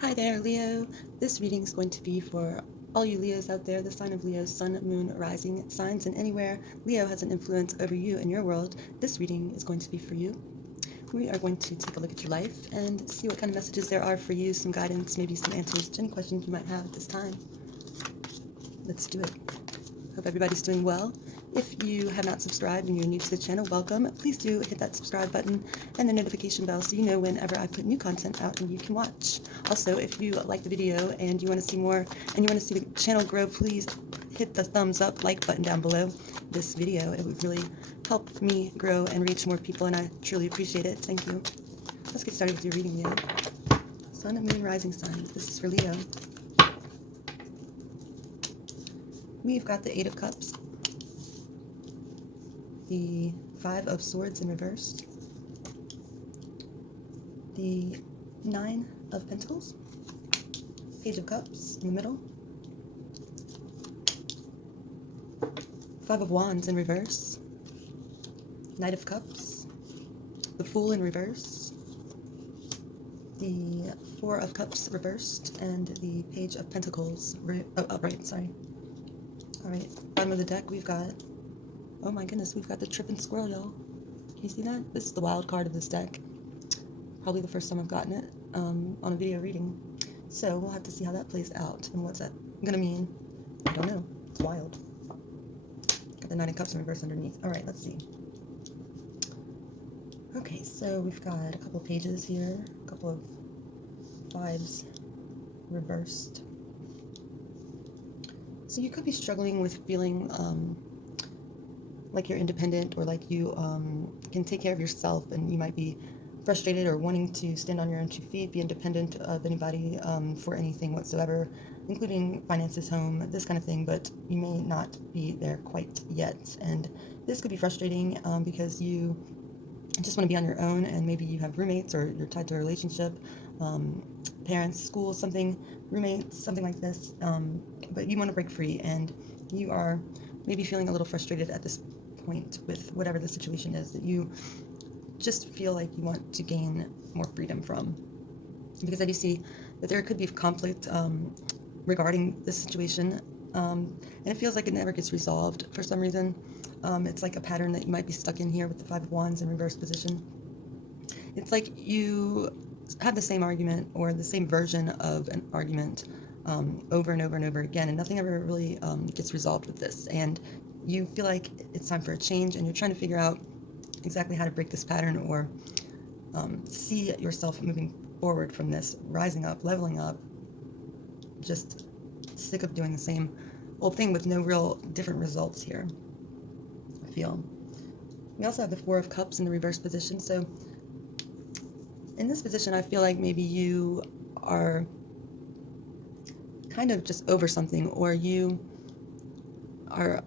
Hi there, Leo. This reading is going to be for all you Leos out there, the sign of Leo, sun, moon, rising signs, and anywhere Leo has an influence over you in your world. This reading is going to be for you. We are going to take a look at your life and see what kind of messages there are for you, some guidance, maybe some answers to any questions you might have at this time. Let's do it. Hope everybody's doing well. If you have not subscribed and you're new to the channel, welcome. Please do hit that subscribe button and the notification bell so you know whenever I put new content out and you can watch. Also, if you like the video and you want to see more and you want to see the channel grow, please hit the thumbs up, like button down below this video. It would really help me grow and reach more people, and I truly appreciate it. Thank you. Let's get started with your reading, Leo. Sun, moon, rising signs. This is for Leo. We've got the Eight of Cups, the Five of Swords in reverse, the Nine of Pentacles, Page of Cups in the middle, Five of Wands in reverse, Knight of Cups, the Fool in reverse, the Four of Cups reversed, and the Page of Pentacles upright, sorry. All right, bottom of the deck, we've got, oh my goodness, we've got the Trippin' Squirrel, y'all. Can you see that? This is the wild card of this deck. Probably the first time I've gotten it on a video reading. So we'll have to see how that plays out and what's that gonna mean. I don't know. It's wild. Got the Nine of Cups in reverse underneath. All right, let's see. Okay, so we've got a couple of pages here, a couple of fives reversed. So you could be struggling with feeling like you're independent, or like you can take care of yourself, and you might be frustrated or wanting to stand on your own 2 feet, be independent of anybody for anything whatsoever, including finances, home, this kind of thing, but you may not be there quite yet. And this could be frustrating because you just want to be on your own, and maybe you have roommates, or you're tied to a relationship, parents, school, something, roommates, something like this, but you want to break free, and you are maybe feeling a little frustrated at this point with whatever the situation is that you just feel like you want to gain more freedom from. Because I do see that there could be conflict regarding this situation, and it feels like it never gets resolved for some reason. It's like a pattern that you might be stuck in here with the Five of Wands in reverse position. It's like you have the same argument, or the same version of an argument over and over and over again, and nothing ever really gets resolved with this. And you feel like it's time for a change, and you're trying to figure out exactly how to break this pattern, or see yourself moving forward from this, rising up, leveling up, just sick of doing the same old thing with no real different results here, I feel. We also have the Four of Cups in the reverse position. So in this position, I feel like maybe you are kind of just over something, or you are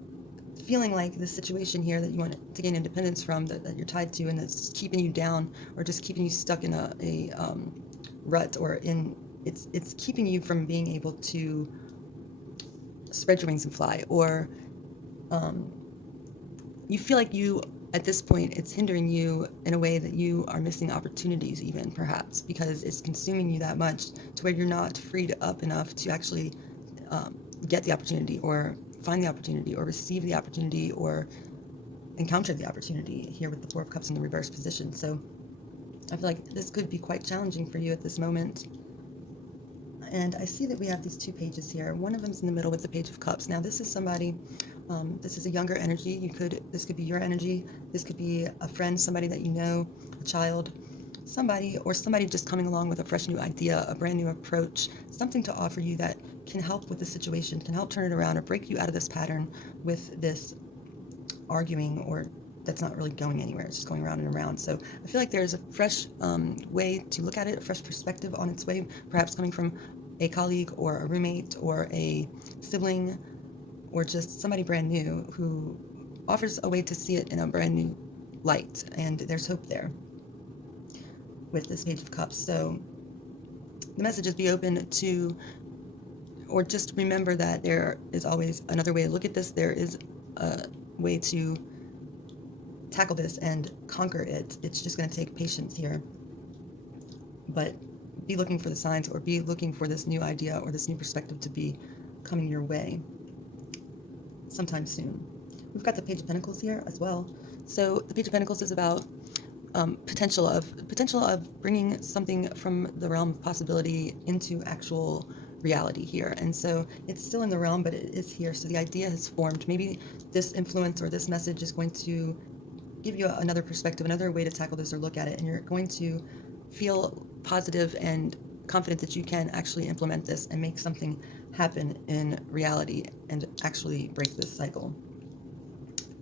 feeling like the situation here that you want to gain independence from, that you're tied to, and that's keeping you down, or just keeping you stuck in a rut, or it's keeping you from being able to spread your wings and fly, or you feel like you, at this point, it's hindering you in a way that you are missing opportunities, even perhaps because it's consuming you that much to where you're not freed up enough to actually get the opportunity, or find the opportunity, or receive the opportunity, or encounter the opportunity here with the Four of Cups in the reverse position. So I feel like this could be quite challenging for you at this moment. And I see that we have these 2 pages here. One of them's in the middle with the Page of Cups. Now this is somebody, this is a younger energy. This could be your energy. This could be a friend, somebody that you know, a child, somebody, or somebody just coming along with a fresh new idea, a brand new approach, something to offer you that can help with the situation, can help turn it around, or break you out of this pattern with this arguing, or that's not really going anywhere. It's just going around and around. So I feel like there's a fresh way to look at it, a fresh perspective on its way, perhaps coming from a colleague, or a roommate, or a sibling, or just somebody brand new who offers a way to see it in a brand new light. And there's hope there with this Page of Cups. So the message is, be open to, or just remember that there is always another way to look at this. There is a way to tackle this and conquer it. It's just going to take patience here. But be looking for the signs, or be looking for this new idea or this new perspective to be coming your way sometime soon. We've got the Page of Pentacles here as well. So the Page of Pentacles is about potential of bringing something from the realm of possibility into actual reality here. And so it's still in the realm, but it is here. So the idea has formed. Maybe this influence or this message is going to give you another perspective, another way to tackle this or look at it, and you're going to feel positive and confident that you can actually implement this and make something happen in reality and actually break this cycle.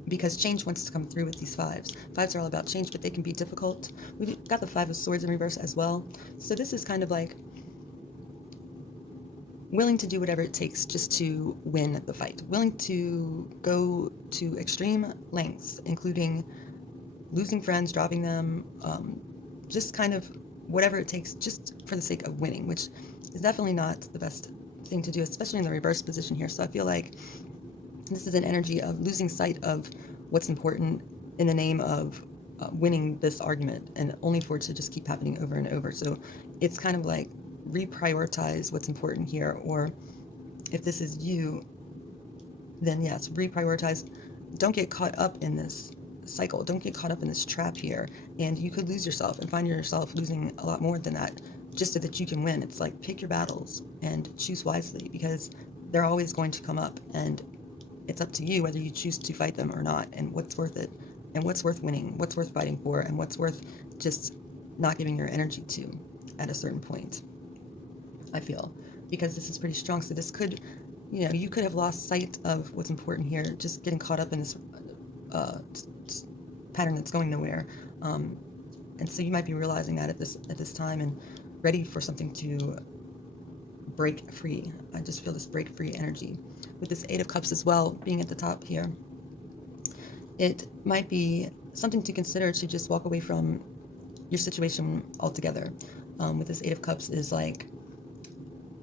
Because change wants to come through with these fives. Fives are all about change, but they can be difficult. We've got the Five of Swords in reverse as well. So this is kind of like willing to do whatever it takes just to win the fight. Willing to go to extreme lengths, including losing friends, dropping them, just kind of whatever it takes just for the sake of winning, which is definitely not the best thing to do, especially in the reverse position here. So I feel like this is an energy of losing sight of what's important in the name of winning this argument, and only for it to just keep happening over and over. So it's kind of like reprioritize what's important here, or if this is you, then yes, reprioritize. Don't get caught up in this cycle. Don't get caught up in this trap here, and you could lose yourself and find yourself losing a lot more than that just so that you can win. It's like, pick your battles and choose wisely, because they're always going to come up, and it's up to you whether you choose to fight them or not, and what's worth it, and what's worth winning, what's worth fighting for, and what's worth just not giving your energy to at a certain point, I feel. Because this is pretty strong, so this could, you could have lost sight of what's important here, just getting caught up in this pattern that's going nowhere. And so you might be realizing that at this time, and ready for something to break free. I just feel this break free energy. With this Eight of Cups as well being at the top here, it might be something to consider to just walk away from your situation altogether. With this Eight of Cups is like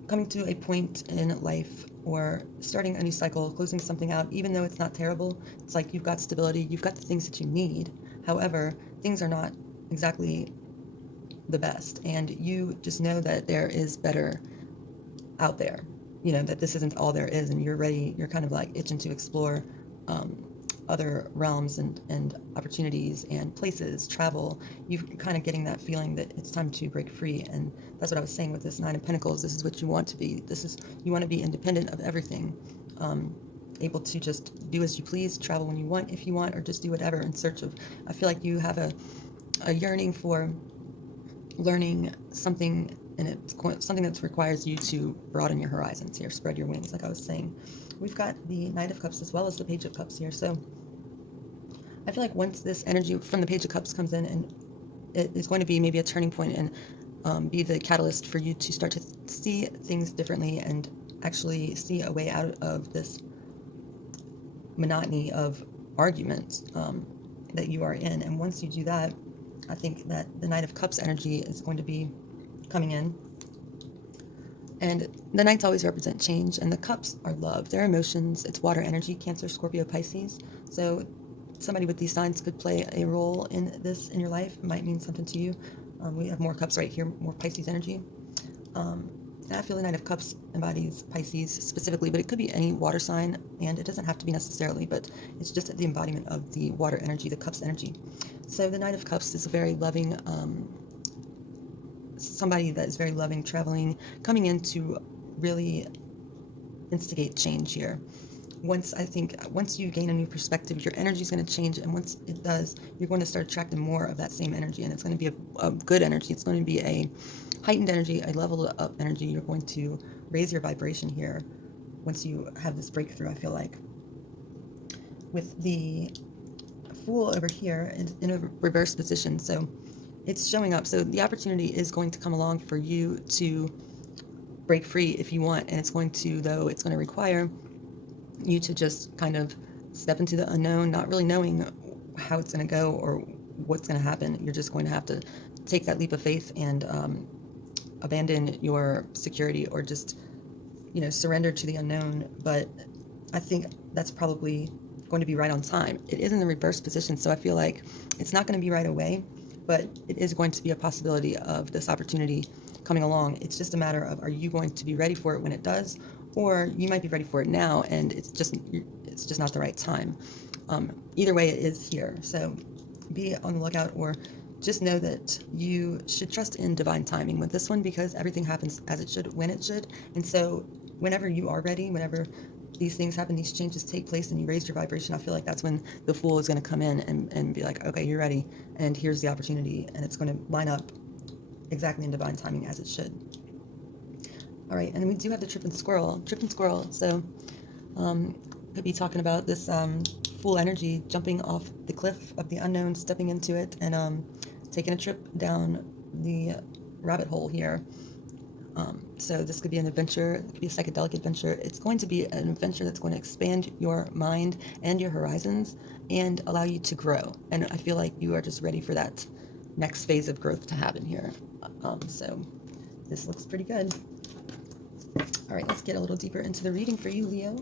coming to a point in life, or starting a new cycle, closing something out, even though it's not terrible. It's like you've got stability, you've got the things that you need. However, things are not exactly the best, and you just know that there is better out there, that this isn't all there is, and you're ready, you're kind of like itching to explore other realms and opportunities and places, travel. You're kind of getting that feeling that it's time to break free. And that's what I was saying with this Nine of Pentacles. This is what you want to be. You want to be independent of everything, able to just do as you please, travel when you want, if you want, or just do whatever in search of. I feel like you have a yearning for learning something, and it's something that requires you to broaden your horizons here, spread your wings, like I was saying. We've got the Knight of Cups as well as the Page of Cups here. So I feel like once this energy from the Page of Cups comes in, and it is going to be maybe a turning point and be the catalyst for you to start to see things differently and actually see a way out of this monotony of argument that you are in. And once you do that, I think that the Knight of Cups energy is going to be coming in. And the Knights always represent change, and the Cups are love. They're emotions. It's water energy, Cancer, Scorpio, Pisces. So somebody with these signs could play a role in this in your life. It might mean something to you. We have more Cups right here, more Pisces energy. And I feel the Knight of Cups embodies Pisces specifically, but it could be any water sign, and it doesn't have to be necessarily, but it's just the embodiment of the water energy, the Cups energy. So the Knight of Cups is a very loving, somebody that is very loving, traveling, coming in to really instigate change here. Once you gain a new perspective, your energy is going to change, and once it does, you're going to start attracting more of that same energy, and it's going to be a good energy. It's going to be a heightened energy, a leveled up energy. You're going to raise your vibration here once you have this breakthrough, I feel like. With the Fool over here in a reverse position, so it's showing up. So the opportunity is going to come along for you to break free if you want, and it's going to require you to just kind of step into the unknown, not really knowing how it's going to go or what's going to happen. You're just going to have to take that leap of faith and abandon your security, or just surrender to the unknown. But I think that's probably going to be right on time. It is in the reverse position, so I feel like it's not going to be right away, but it is going to be a possibility of this opportunity coming along. It's just a matter of, are you going to be ready for it when it does, or you might be ready for it now and it's just not the right time. Either way, it is here. So be on the lookout, or just know that you should trust in divine timing with this one, because everything happens as it should, when it should. And so whenever you are ready, whenever these things happen, these changes take place, and you raise your vibration, I feel like that's when the Fool is going to come in and be like, okay, you're ready, and here's the opportunity, and it's going to line up exactly in divine timing as it should. All right, and then we do have the Tripping Squirrel. So could be talking about this Fool energy jumping off the cliff of the unknown, stepping into it, and taking a trip down the rabbit hole here. So this could be an adventure, it could be a psychedelic adventure. It's going to be an adventure that's going to expand your mind and your horizons and allow you to grow. And I feel like you are just ready for that next phase of growth to happen here. So this looks pretty good. All right, let's get a little deeper into the reading for you, Leo.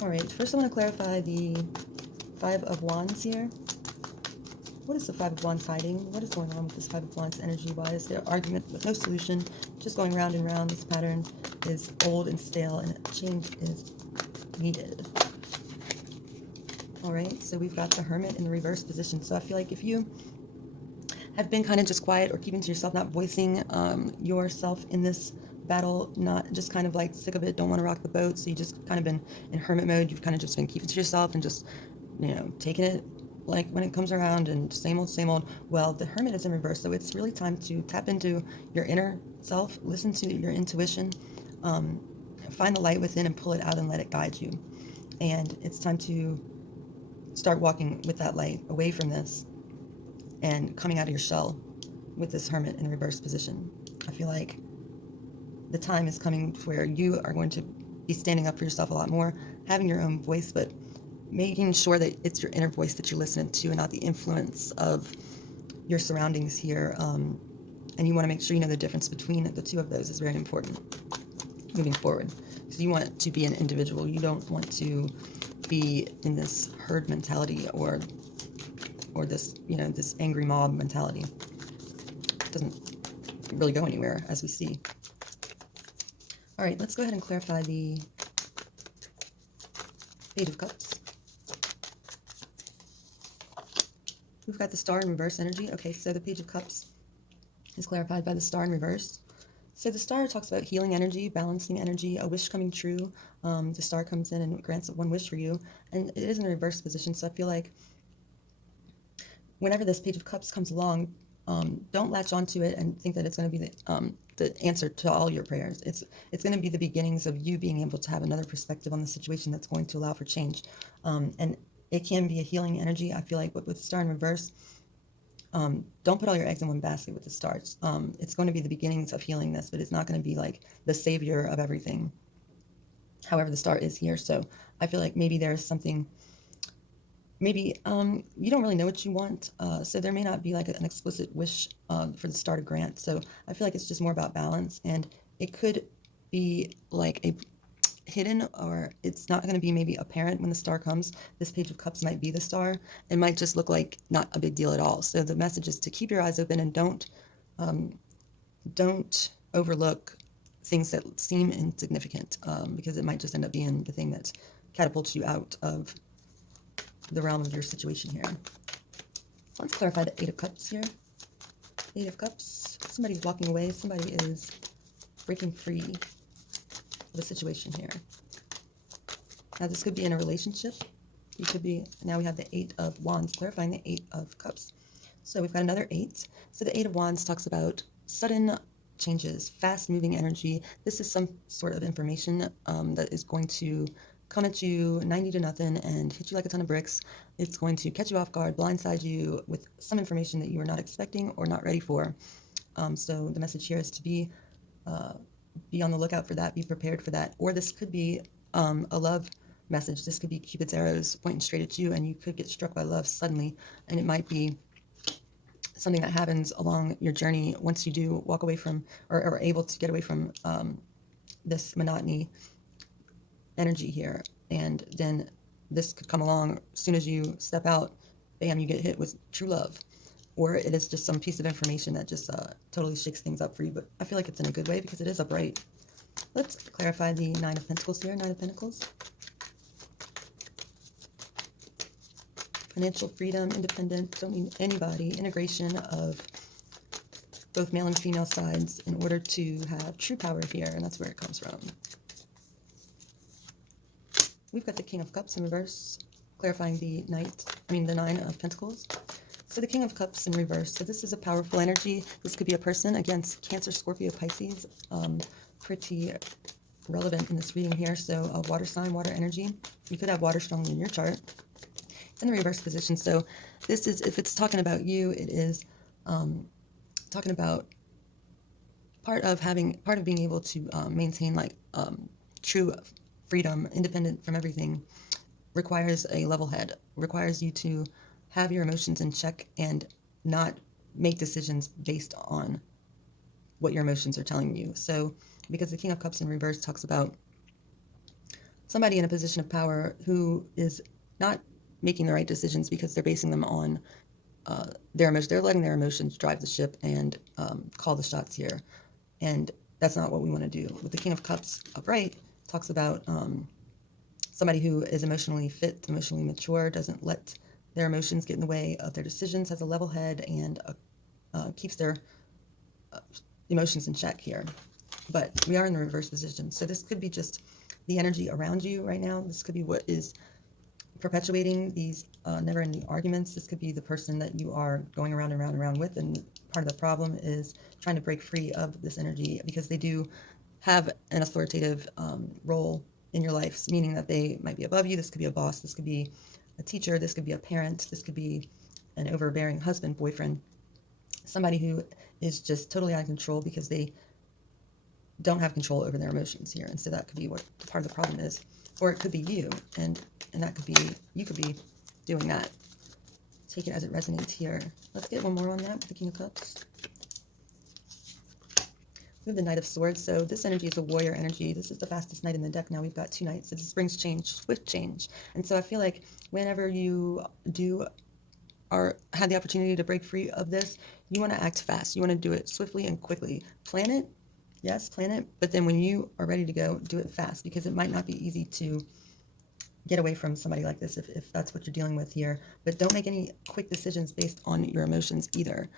All right, first I want to clarify the Five of Wands here. What is the Five of Wands hiding? What is going on with this Five of Wands energy? Why is there argument with no solution? Just going round and round. This pattern is old and stale, and change is needed. All right, so we've got the Hermit in the reverse position. So I feel like if you have been kind of just quiet or keeping to yourself, not voicing yourself in this battle, not just kind of like sick of it, don't want to rock the boat, so you just kind of been in hermit mode, you've kind of just been keeping to yourself and just, taking it like when it comes around and same old. Well, the Hermit is in reverse, so it's really time to tap into your inner self, listen to your intuition, find the light within and pull it out and let it guide you. And it's time to start walking with that light away from this and coming out of your shell with this Hermit in reverse position. I feel like the time is coming where you are going to be standing up for yourself a lot more, having your own voice, but making sure that it's your inner voice that you listen to and not the influence of your surroundings here. And you want to make sure you know the difference between the two of those is very important moving forward. So you want to be an individual. You don't want to be in this herd mentality or this, this angry mob mentality. It doesn't really go anywhere, as we see. All right, let's go ahead and clarify the Page of Cups. We've got the Star in reverse energy. Okay, so the Page of Cups is clarified by the Star in reverse. So the Star talks about healing energy, balancing energy, a wish coming true. The Star comes in and grants one wish for you, and it is in a reverse position. So I feel like whenever this Page of Cups comes along, don't latch onto it and think that it's going to be the answer to all your prayers. It's going to be the beginnings of you being able to have another perspective on the situation that's going to allow for change. And it can be a healing energy. I feel like with the Star in reverse, don't put all your eggs in one basket with the stars. It's going to be the beginnings of healing this, but it's not going to be like the savior of everything. However, the Star is here. So I feel like maybe there's something, maybe you don't really know what you want. So there may not be like an explicit wish for the Star to grant. So I feel like it's just more about balance, and it could be like a hidden, or it's not going to be maybe apparent when the Star comes. This Page of Cups might be the Star. It might just look like not a big deal at all. So the message is to keep your eyes open and don't overlook things that seem insignificant, because it might just end up being the thing that catapults you out of the realm of your situation here. Let's clarify the Eight of Cups here. Eight of Cups. Somebody's walking away. Somebody is breaking free of a situation here. Now this could be in a relationship. You could be, now we have the Eight of Wands clarifying the Eight of Cups. So we've got another 8. So the Eight of Wands talks about sudden changes, fast-moving energy. This is some sort of information that is going to come at you 90 to nothing and hit you like a ton of bricks. It's going to catch you off guard, blindside you with some information that you are not expecting or not ready for. So the message here is to be on the lookout for that, be prepared for that. Or this could be a love message. This could be Cupid's arrows pointing straight at you, and you could get struck by love suddenly, and it might be something that happens along your journey once you do walk away from, or are able to get away from this monotony energy here. And then this could come along as soon as you step out, bam, you get hit with true love. or it is just some piece of information that just totally shakes things up for you. But I feel like it's in a good way because it is upright. Let's clarify the Nine of Pentacles here. Nine of Pentacles. Financial freedom, independent, don't need anybody, integration of both male and female sides in order to have true power here, and that's where it comes from. We've got the King of Cups in reverse, clarifying the Nine of Pentacles. So the King of Cups in reverse. So this is a powerful energy. This could be a person, again, Cancer, Scorpio, Pisces. Pretty relevant in this reading here. So a water sign, water energy. You could have water strongly in your chart. In the reverse position. So this is, if it's talking about you, it is talking about part of being able to maintain like true freedom, independent from everything, requires a level head, requires you to have your emotions in check and not make decisions based on what your emotions are telling you. So because the King of Cups in reverse talks about somebody in a position of power who is not making the right decisions because they're basing them on their emotions. They're letting their emotions drive the ship and call the shots here. And that's not what we want to do. With the King of Cups upright, talks about somebody who is emotionally fit, emotionally mature, doesn't let their emotions get in the way of their decisions, has a level head, and keeps their emotions in check here. But we are in the reverse position. So this could be just the energy around you right now. This could be what is perpetuating these never-ending arguments. This could be the person that you are going around and around and around with, and part of the problem is trying to break free of this energy because they do have an authoritative role in your life, meaning that they might be above you. This could be a boss, this could be a teacher, this could be a parent, this could be an overbearing husband, boyfriend, somebody who is just totally out of control because they don't have control over their emotions here. And so that could be what part of the problem is. Or it could be you, and that could be, you could be doing that. Take it as it resonates here. Let's get one more on that with the King of Cups. We have the Knight of Swords. So this energy is a warrior energy. This is the fastest knight in the deck. Now we've got 2 knights. So this brings change, swift change. And so I feel like whenever you do or have the opportunity to break free of this, you want to act fast. You want to do it swiftly and quickly. Plan it. Yes, plan it. But then when you are ready to go, do it fast, because it might not be easy to get away from somebody like this if that's what you're dealing with here. But don't make any quick decisions based on your emotions either.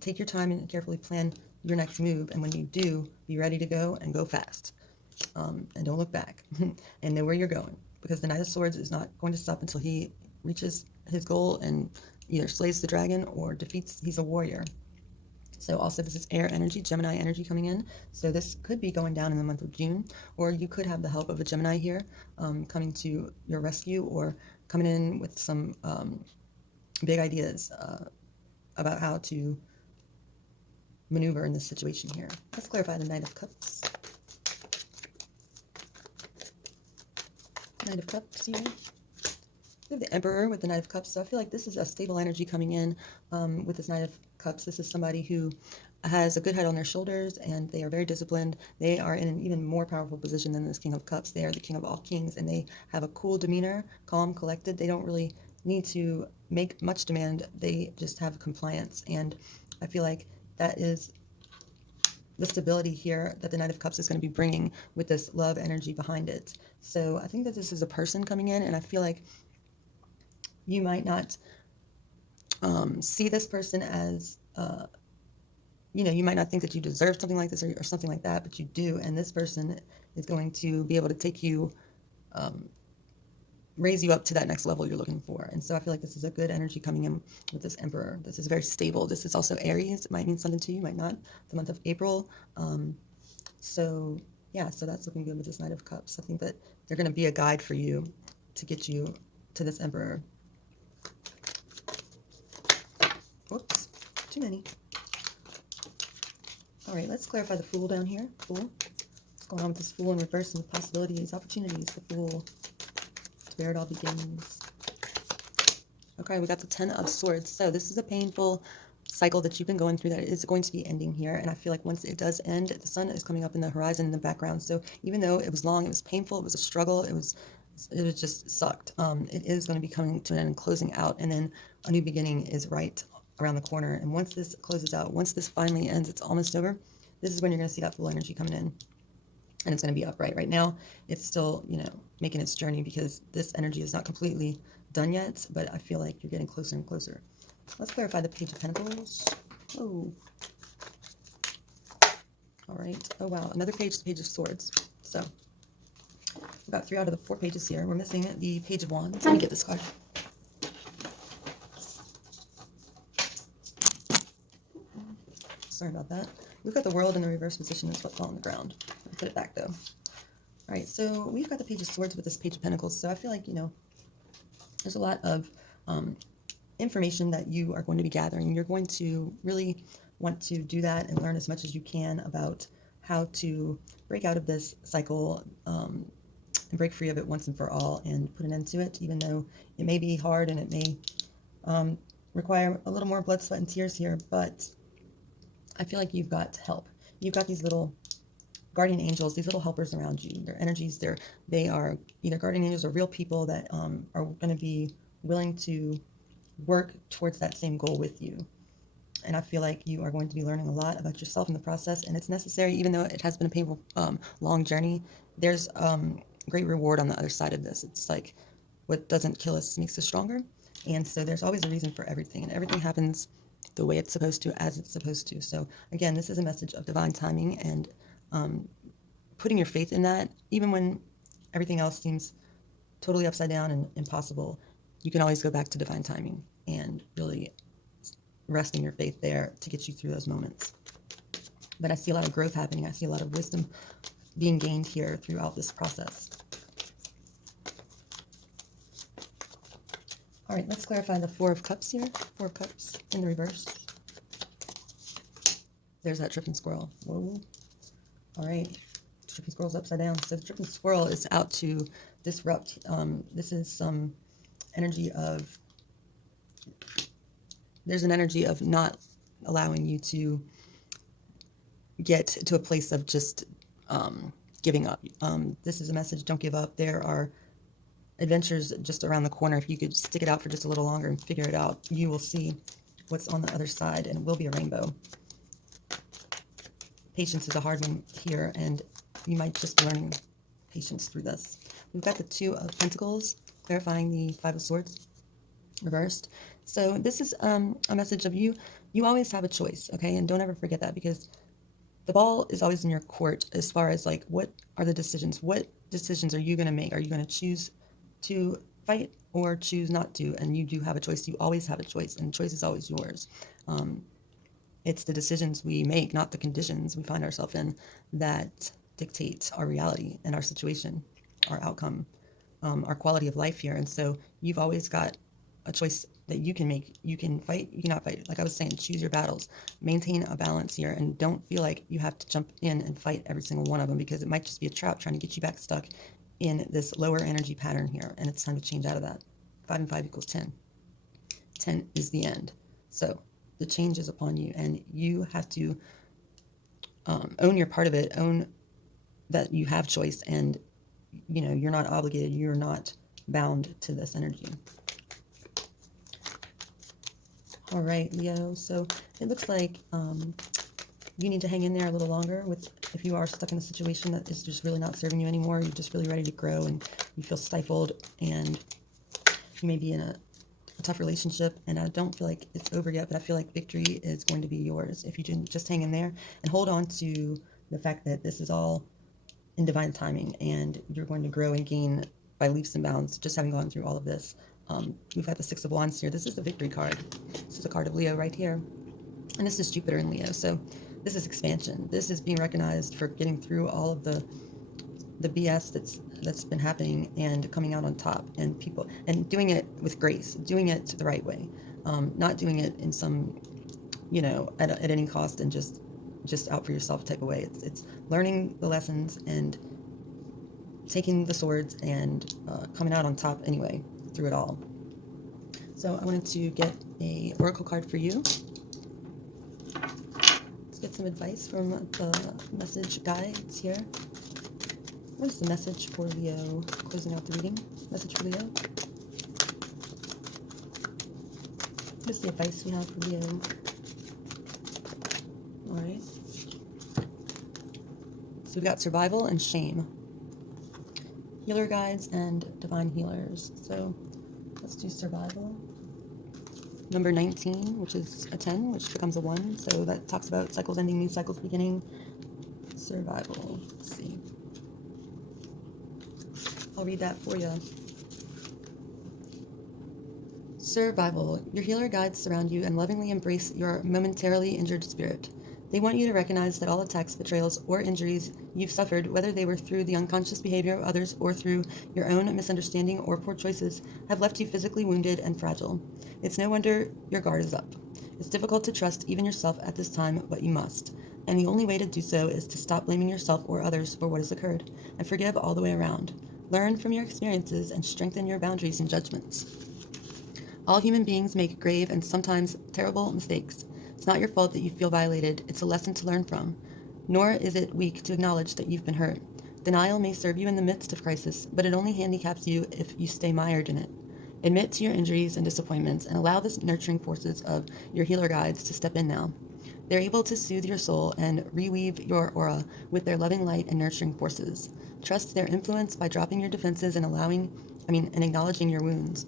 Take your time and carefully plan your next move. And when you do, be ready to go and go fast. And don't look back and know where you're going, because the Knight of Swords is not going to stop until he reaches his goal and either slays the dragon or defeats. He's a warrior. So also this is air energy, Gemini energy coming in. So this could be going down in the month of June, or you could have the help of a Gemini here coming to your rescue, or coming in with some big ideas about how to maneuver in this situation here. Let's clarify the Knight of Cups. Knight of Cups here. We have the Emperor with the Knight of Cups. So I feel like this is a stable energy coming in with this Knight of Cups. This is somebody who has a good head on their shoulders, and they are very disciplined. They are in an even more powerful position than this King of Cups. They are the king of all kings, and they have a cool demeanor, calm, collected. They don't really need to make much demand. They just have compliance. And I feel like that is the stability here that the Knight of Cups is going to be bringing with this love energy behind it. So I think that this is a person coming in, and I feel like you might not see this person as, you might not think that you deserve something like this or something like that, but you do. And this person is going to be able to take you, raise you up to that next level you're looking for. And so I feel like this is a good energy coming in with this Emperor. This is very stable. This is also Aries. It might mean something to you, might not. The month of April. So that's looking good with this Knight of Cups. I think that they're going to be a guide for you to get you to this Emperor. Whoops, too many. All right, let's clarify the Fool down here. Fool. What's going on with this Fool in reverse and the possibilities, opportunities, the Fool. It's where it all begins. Okay, we got the 10 of Swords. So this is a painful cycle that you've been going through that is going to be ending here. And I feel like once it does end, the sun is coming up in the horizon in the background. So even though it was long, it was painful, it was a struggle, it was just sucked. It is going to be coming to an end and closing out, and then a new beginning is right around the corner. And once this closes out, once this finally ends, it's almost over, this is when you're going to see that full energy coming in. And it's going to be upright. Right now, it's still, making its journey because this energy is not completely done yet, but I feel like you're getting closer and closer. Let's clarify the Page of Pentacles. Oh. All right. Oh, wow. Another page, the Page of Swords. So we've got 3 out of the 4 pages here. We're missing the Page of Wands. Let me get this card. Sorry about that. We've got the World in the reverse position. It's what fell on the ground. I'll put it back, though. All right, so we've got the Page of Swords with this Page of Pentacles. So I feel like, there's a lot of information that you are going to be gathering. You're going to really want to do that and learn as much as you can about how to break out of this cycle and break free of it once and for all and put an end to it, even though it may be hard and it may require a little more blood, sweat, and tears here. But I feel like you've got help. You've got these little guardian angels, these little helpers around you. Their energies, they are either guardian angels or real people that are going to be willing to work towards that same goal with you. And I feel like you are going to be learning a lot about yourself in the process, and it's necessary. Even though it has been a painful, long journey, there's great reward on the other side of this. It's like what doesn't kill us makes us stronger. And so there's always a reason for everything, and everything happens the way it's supposed to, as it's supposed to. So again, this is a message of divine timing and putting your faith in that, even when everything else seems totally upside down and impossible. You can always go back to divine timing and really resting your faith there to get you through those moments. But I see a lot of growth happening. I see a lot of wisdom being gained here throughout this process. All right, let's clarify the 4 of Cups here. 4 of Cups in the reverse. There's that tripping squirrel. Whoa. All right. Tripping squirrel's upside down. So the tripping squirrel is out to disrupt. This is some energy of, there's an energy of not allowing you to get to a place of just giving up. This is a message, don't give up. There are adventures just around the corner. If you could stick it out for just a little longer and figure it out, you will see what's on the other side, and it will be a rainbow. Patience is a hard one here, and you might just be learning patience through this. We've got the 2 of Pentacles, clarifying the 5 of Swords reversed. So this is a message of you always have a choice, okay? And don't ever forget that, because the ball is always in your court as far as like, what are the decisions? What decisions are you going to make? Are you going to choose to fight or choose not to? And you do have a choice. You always have a choice, and choice is always yours. It's the decisions we make, not the conditions we find ourselves in, that dictate our reality and our situation, our outcome, our quality of life here. And so you've always got a choice that you can make. You can fight, you cannot fight. Like I was saying, choose your battles, maintain a balance here, and don't feel like you have to jump in and fight every single one of them, because it might just be a trap trying to get you back stuck in this lower energy pattern here. And it's time to change out of that. 5 and 5 equals 10. 10 is the end. So the change is upon you, and you have to own your part of it, own that you have choice, and you're not obligated, you're not bound to this energy. All right, Leo, so it looks like you need to hang in there a little longer if you are stuck in a situation that is just really not serving you anymore. You're just really ready to grow, and you feel stifled, and you may be in a tough relationship, and I don't feel like it's over yet, but I feel like victory is going to be yours if you can just hang in there and hold on to the fact that this is all in divine timing, and you're going to grow and gain by leaps and bounds just having gone through all of this. We've got the 6 of Wands here. This is the victory card. This is a card of Leo right here, and this is Jupiter in Leo. So this is expansion. This is being recognized for getting through all of the BS that's been happening and coming out on top, and people, and doing it with grace, doing it the right way, not doing it in some, at any cost and just out for yourself type of way. It's learning the lessons and taking the swords and coming out on top anyway through it all. So I wanted to get a oracle card for you. Let's get some advice from the message guides here. What is the message for Leo? Closing out the reading. Message for Leo. What's the advice we have for Leo? All right. So we've got survival and shame, healer guides and divine healers. So let's do survival. Number 19, which is a 10, which becomes a 1. So that talks about cycles ending, new cycles beginning. Survival. Let's see. I'll read that for you. Survival. Your healer guides surround you and lovingly embrace your momentarily injured spirit. They want you to recognize that all attacks, betrayals, or injuries you've suffered, whether they were through the unconscious behavior of others or through your own misunderstanding or poor choices, have left you physically wounded and fragile. It's no wonder your guard is up. It's difficult to trust even yourself at this time, but you must. And the only way to do so is to stop blaming yourself or others for what has occurred, and forgive all the way around. Learn from your experiences and strengthen your boundaries and judgments. All human beings make grave and sometimes terrible mistakes. It's not your fault that you feel violated. It's a lesson to learn from. Nor is it weak to acknowledge that you've been hurt. Denial may serve you in the midst of crisis, but it only handicaps you if you stay mired in it. Admit to your injuries and disappointments and allow the nurturing forces of your healer guides to step in now. They're able to soothe your soul and reweave your aura with their loving light and nurturing forces. Trust their influence by dropping your defenses and acknowledging your wounds.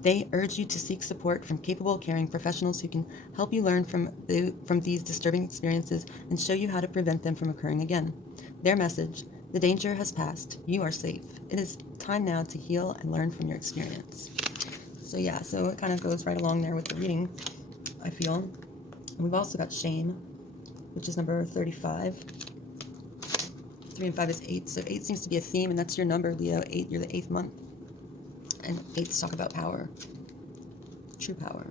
They urge you to seek support from capable, caring professionals who can help you learn from these disturbing experiences and show you how to prevent them from occurring again. Their message: the danger has passed. You are safe. It is time now to heal and learn from your experience. So it kind of goes right along there with the reading, I feel. And we've also got shame, which is number 35. 3 and 5 is 8. So 8 seems to be a theme, and that's your number, Leo. 8, you're the 8th month. And 8s talk about power, true power.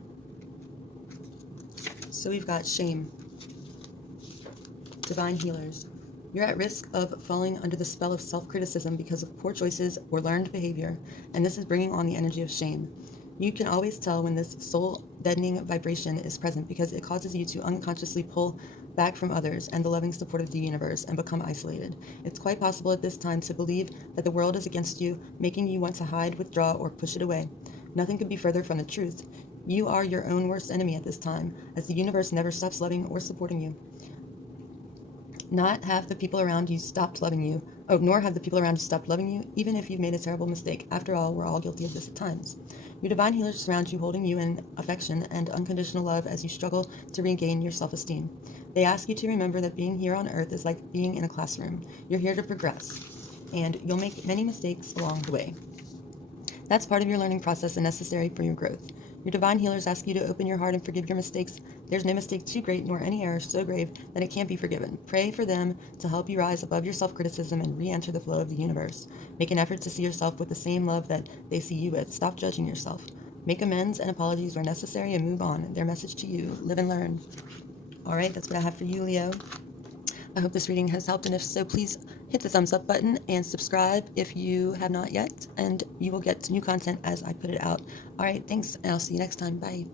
So we've got shame, divine healers. You're at risk of falling under the spell of self-criticism because of poor choices or learned behavior, and this is bringing on the energy of shame. You can always tell when this soul-deadening vibration is present because it causes you to unconsciously pull back from others and the loving support of the universe and become isolated. It's quite possible at this time to believe that the world is against you, making you want to hide, withdraw, or push it away. Nothing could be further from the truth. You are your own worst enemy at this time, as the universe never stops loving or supporting you. Not have the people around you stopped loving you, nor have the people around you stopped loving you, even if you've made a terrible mistake. After all, we're all guilty of this at times. Your divine healers surround you, holding you in affection and unconditional love as you struggle to regain your self-esteem. They ask you to remember that being here on Earth is like being in a classroom. You're here to progress, and you'll make many mistakes along the way. That's part of your learning process and necessary for your growth. Your divine healers ask you to open your heart and forgive your mistakes. There's no mistake too great, nor any error so grave that it can't be forgiven. Pray for them to help you rise above your self-criticism and re-enter the flow of the universe. Make an effort to see yourself with the same love that they see you with. Stop judging yourself. Make amends and apologies where necessary and move on. Their message to you: live and learn. All right, that's what I have for you, Leo. I hope this reading has helped, and if so, please hit the thumbs up button and subscribe if you have not yet, and you will get new content as I put it out. All right, thanks, and I'll see you next time. Bye.